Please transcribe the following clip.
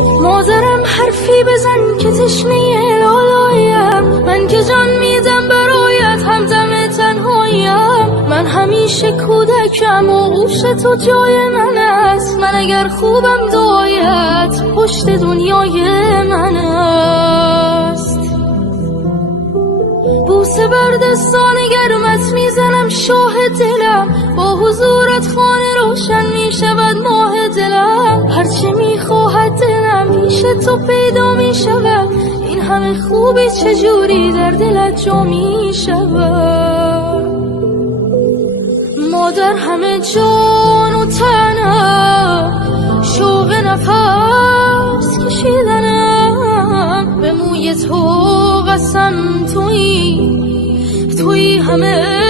مادرم حرفی بزن که تشنه لالایم، من که جان میدم برایت همدم تنهایم. من همیشه کودکم و گوش تو جای من است، من اگر خوبم دعایت پشت دنیای من است. بوسه بر دستان گرمت میزنم شاه دلم، با حضورت خانه روشن میشود ماه دلم. هرچه میخواهد دلم پیش تو پیدا میشود، این همه خوبی چجوری در دلت جا میشود. مادر همه جان و تنم، شوق نفس کشیدنم، به موی تو قسم تویی همه